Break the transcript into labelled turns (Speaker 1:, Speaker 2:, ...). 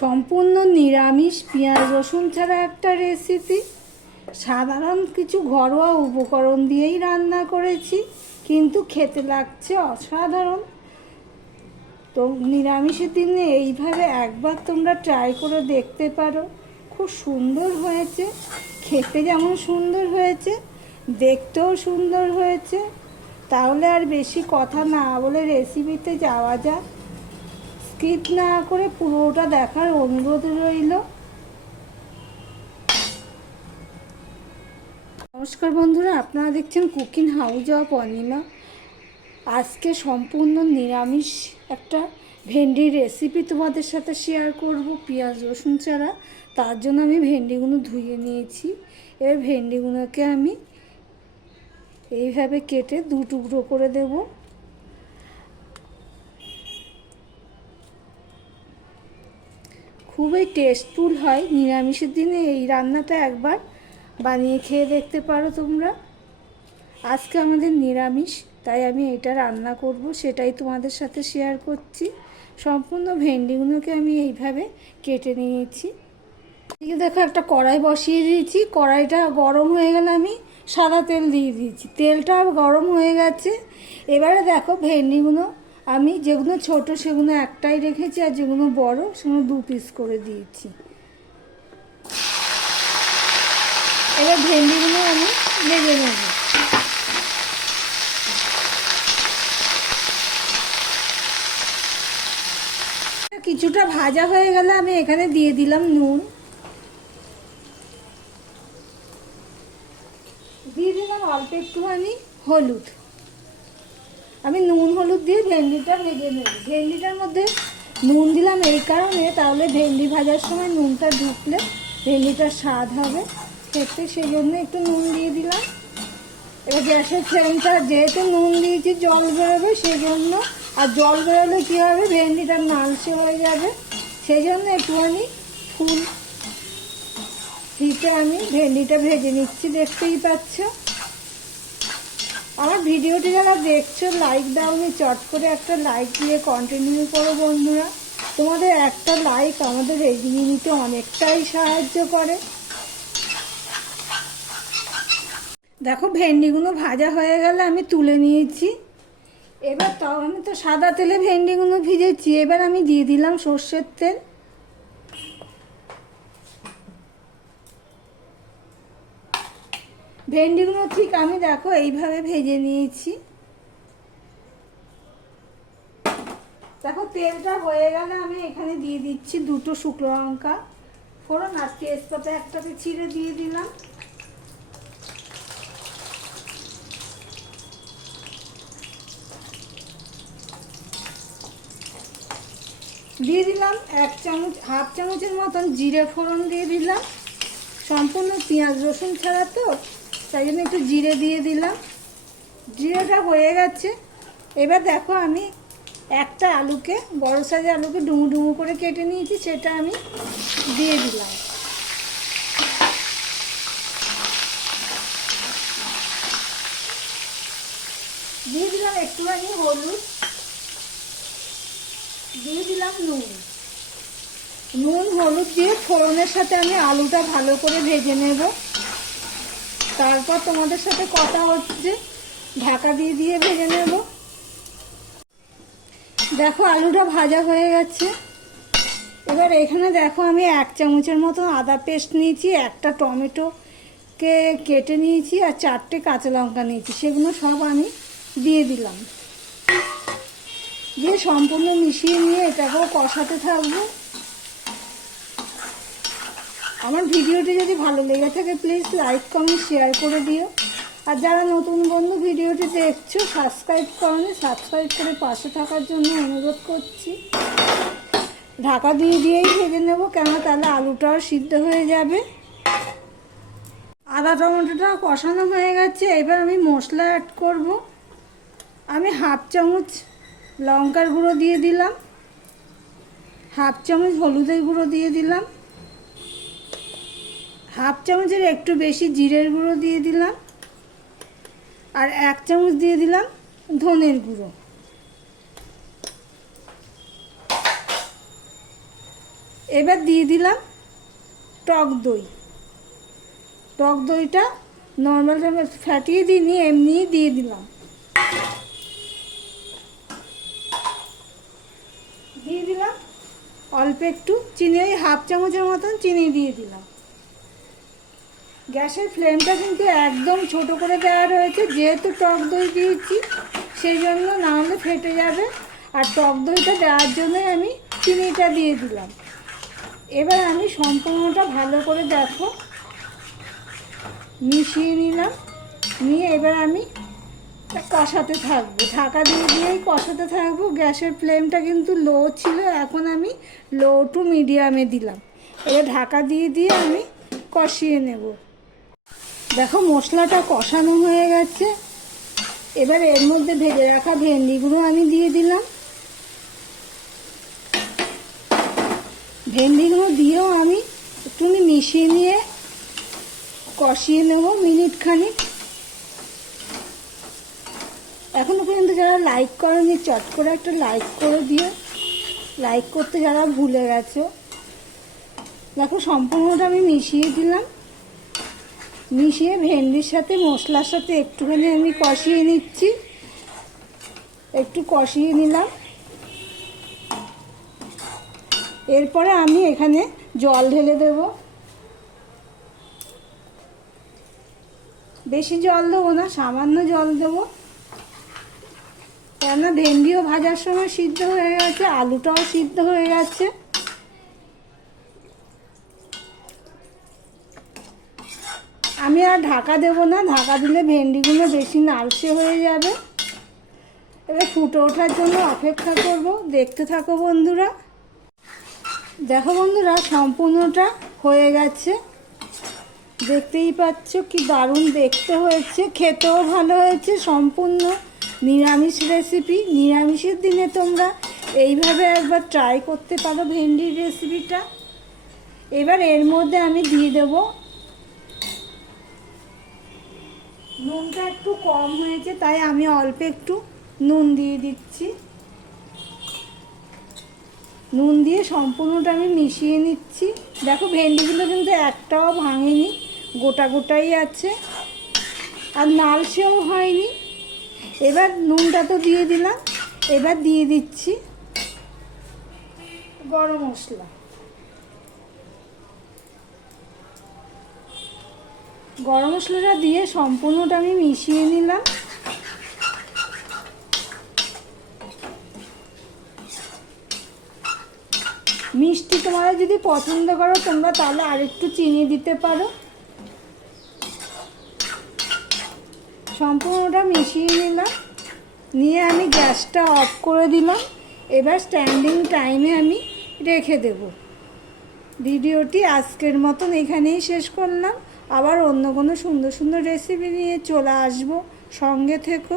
Speaker 1: সম্পূর্ণ নিরামিষ পেঁয়াজ, রসুন ছাড়া একটা রেসিপি সাধারণ কিছু ঘরোয়া উপকরণ দিয়েই রান্না করেছি, কিন্তু খেতে লাগছে অসাধারণ। তো নিরামিষের দিনে এইভাবে একবার তোমরা ট্রাই করে দেখতে পারো। খুব সুন্দর হয়েছে, খেতে যেমন সুন্দর হয়েছে, দেখতেও সুন্দর হয়েছে। তাহলে আর বেশি কথা না বলে রেসিপিতে যাওয়া যাক। স্কিপ না করে পুরোটা দেখার অনুরোধ রইল। নমস্কার বন্ধুরা, আপনারা দেখছেন কুকিং হাউস অফ অনিমা। আজকে সম্পূর্ণ নিরামিষ একটা ভেন্ডির রেসিপি তোমাদের সাথে শেয়ার করব, পেঁয়াজ, রসুন ছাড়া তার জন্য আমি ভেন্ডিগুলো ধুয়ে নিয়েছি। এবার ভেন্ডিগুলোকে আমি এইভাবে কেটে দু টুকরো করে দেবো। খুবই টেস্টফুল হয়। নিরামিষের দিনে এই রান্নাটা একবার বানিয়ে খেয়ে দেখতে পারো তোমরা। আজকে আমাদের নিরামিষ, তাই আমি এটা রান্না করব, সেটাই তোমাদের সাথে শেয়ার করছি। সম্পূর্ণ ভেন্ডিগুলোকে আমি এইভাবে কেটে নিয়েছি। এদিকে দেখো, একটা কড়াই বসিয়ে দিয়েছি। কড়াইটা গরম হয়ে গেলে আমি সাদা তেল দিয়ে দিয়েছি। তেলটা গরম হয়ে গেছে। এবারে দেখো ভেন্ডিগুলো আমি যেগুলো ছোট, সেগুলো একটাই রেখেছি আর যেগুলো বড়, সেগুলো দু পিস করে দিয়েছি। এবার ভেন্ডিগুলো আমি ভেজে নেব। কিছুটা ভাজা হয়ে গেলে আমি এখানে দিয়ে দিলাম নুন। দিয়ে দিলাম অল্প একটুখানি হলুদ। আমি নুন হলুদ দিয়ে ভেন্ডিটা ভেজে নেব। ভেন্ডিটার মধ্যে নুন দিলাম এই কারণে, তাহলে ভেন্ডি ভাজার সময় নুনটা ঢুকলে ভেন্ডিটার স্বাদ হবে। খেতে সেই জন্য একটু নুন দিয়ে দিলাম। এবার গ্যাসের ফ্লেমটা, যেহেতু নুন দিয়েছি, জল বেরোবে সেই জন্য আর জল বেরোলে কী হবে? ভেন্ডিটা নালসে হয়ে যাবে। সেই জন্য একটুখানি ফুল হিটে আমি ভেন্ডিটা ভেজে নিচ্ছি, দেখতেই পাচ্ছ। আমার ভিডিওটি যারা দেখছ লাইক দাওনি চট করে একটা লাইক দিয়ে কন্টিনিউ করো বন্ধুরা। তোমাদের একটা লাইক আমাদের এগিয়ে নিতে অনেকটাই সাহায্য করে। দেখো, ভেন্ডিগুলো ভাজা হয়ে গেলে আমি তুলে নিয়েছি। এবার তো আমি তো সাদা তেলে ভেন্ডিগুলো ভিজেছি। এবার আমি দিয়ে দিলাম সর্ষের তেল। ভেন্ডিগুলো ঠিক আমি দেখো, এইভাবে ভেজে নিয়েছি। দেখো, তেলটা হয়ে গেলে আমি এখানে দিয়ে দিচ্ছি দুটো শুকনো লঙ্কা। ফোড়ন আর তেজপাতা একটাতে ছিঁড়ে দিয়ে দিলাম। দিয়ে দিলাম এক চামচ, হাফ চামচের মতন জিরে ফোড়ন দিয়ে দিলাম। সম্পূর্ণ পেঁয়াজ রসুন ছাড়া তো তাই জন্য একটু জিরে দিয়ে দিলাম। জিরেটা হয়ে গেছে। এবার দেখো আমি একটা আলুকে, বড় সাইজের আলুকে ডুমু ডুমু করে কেটে নিয়েছি, সেটা আমি দিয়ে দিলাম। দিয়ে দিলাম একটুখানি হলুদ। দিয়ে দিলাম নুন। নুন, হলুদ দিয়ে ফোড়নের সাথে আমি আলুটা ভালো করে ভেজে নেব। তারপর তোমাদের সাথে কথা হচ্ছে। ঢাকা দিয়ে দিয়ে ভেজে নেব। দেখো, আলুটা ভাজা হয়ে গেছে। এবার এখানে দেখো, আমি এক চামচের মতো আদা পেস্ট নিয়েছি, একটা টমেটোকে কেটে নিয়েছি, আর চারটে কাঁচা লঙ্কা নিয়েছি। সেগুলো সব আমি দিয়ে দিলাম। দিয়ে সম্পূর্ণ মিশিয়ে নিয়ে এটাকেও কষাতে থাকব। আমার ভিডিওটি যদি ভালো লেগে থাকে প্লিজ লাইক কমেন্ট শেয়ার করে দিও। আর যারা নতুন বন্ধু ভিডিওটি দেখছ সাবস্ক্রাইব করনি সাবস্ক্রাইব করে পাশে থাকার জন্য অনুরোধ করছি। ঢাকা দিয়ে দিয়েই ভেজে নেব কেন তাহলে আলুটাও সিদ্ধ হয়ে যাবে। আদা টমেটোটা কষানো হয়ে গেছে, এবার আমি মশলা অ্যাড করব। আমি হাফ চামচ লঙ্কার গুঁড়ো দিয়ে দিলাম, হাফ চামচ হলুদের গুঁড়ো দিয়ে দিলাম। হাফ চামচের একটু বেশি জিরের গুঁড়ো দিয়ে দিলাম। আর এক চামচ দিয়ে দিলাম ধনের গুঁড়ো। এবার দিয়ে দিলাম টক দই। টক দইটা নর্মাল ফ্যাটিয়ে দিইনি, এমনিই দিয়ে দিলাম। দিয়ে দিলাম অল্প একটু চিনি, ওই হাফ চামচের মতন চিনি দিয়ে দিলাম। গ্যাসের ফ্লেমটা কিন্তু একদম ছোট করে দেওয়া রয়েছে, যেহেতু টক দই দিয়েছি, সেই জন্য না হলে ফেটে যাবে। আর টক দইটা দেওয়ার জন্যই আমি চিনিটা দিয়ে দিলাম। এবার আমি সম্পূর্ণটা ভালো করে দেখো। মিশিয়ে নিলাম। নিয়ে এবার আমি কষাতে থাকব। ঢাকা দিয়ে দিয়েই কষাতে থাকব। গ্যাসের ফ্লেমটা কিন্তু লো ছিল, এখন আমি লো টু মিডিয়ামে দিলাম। এবার ঢাকা দিয়ে দিয়ে আমি কষিয়ে নেব। দেখো, মশলাটা কষানো হয়ে গেছে। এবার এর মধ্যে ভেজে রাখা ভেন্ডিগুলো আমি দিয়ে দিলাম। ভেন্ডিগুলো দিয়েও আমি একটু মিশিয়ে নিয়ে কষিয়ে নেব মিনিট খানিক এখনও পর্যন্ত যারা লাইক করেনি, চট করে একটা লাইক করে দিও। লাইক করতে যারা ভুলে গেছো, দেখো, সম্পূর্ণটা আমি মিশিয়ে দিলাম। মিশিয়ে ভেন্ডির সাথে, মশলার সাথে একটুখানি আমি কষিয়ে নিচ্ছি। একটু কষিয়ে নিলাম। এরপরে আমি এখানে জল ঢেলে দেব। বেশি জল দেবো না, সামান্য জল দেবো। কেননা ভেন্ডিও ভাজার সময় সিদ্ধ হয়ে গেছে, আলুটাও সিদ্ধ হয়ে গেছে। আমি আর ঢাকা দেব না, ঢাকা দিলে ভেন্ডিগুলো বেশি নালসে হয়ে যাবে। এবার ফুটে ওঠার জন্য অপেক্ষা করব, দেখতে থাকো বন্ধুরা। দেখো বন্ধুরা, সম্পূর্ণটা হয়ে গেছে। দেখতেই পাচ্ছ কি দারুণ দেখতে হয়েছে, খেতেও ভালো হয়েছে, সম্পূর্ণ নিরামিষ রেসিপি নিরামিষের দিনে তোমরা এইভাবে একবার ট্রাই করতে পারো ভেন্ডির রেসিপিটা এবার এর মধ্যে আমি দিয়ে দেব নুনটা একটু কম হয়েছে, তাই আমি অল্প একটু নুন দিয়ে দিচ্ছি। নুন দিয়ে সম্পূর্ণটা আমি মিশিয়ে নিচ্ছি। দেখো ভেন্ডিগুলো কিন্তু একটাও ভাঙেনি, গোটা গোটাই আছে। আর নালসেও হয়নি। এবার নুনটা তো দিয়ে দিলাম, এবার দিয়ে দিচ্ছি গরম মশলা। গরম মশলাটা দিয়ে সম্পূর্ণটা আমি মিশিয়ে নিলাম। মিষ্টি তোমরা যদি পছন্দ করো, তোমরা তাহলে আরেকটু চিনি দিতে পারো। সম্পূর্ণটা মিশিয়ে নিলাম। নিয়ে আমি গ্যাসটা অফ করে দিলাম। এবার স্ট্যান্ডিং টাইমে আমি রেখে দেব। ভিডিওটি আজকের মতন এখানেই শেষ করলাম। আবার অন্য কোনো সুন্দর সুন্দর রেসিপি নিয়ে চলে আসব। সঙ্গে থেকো।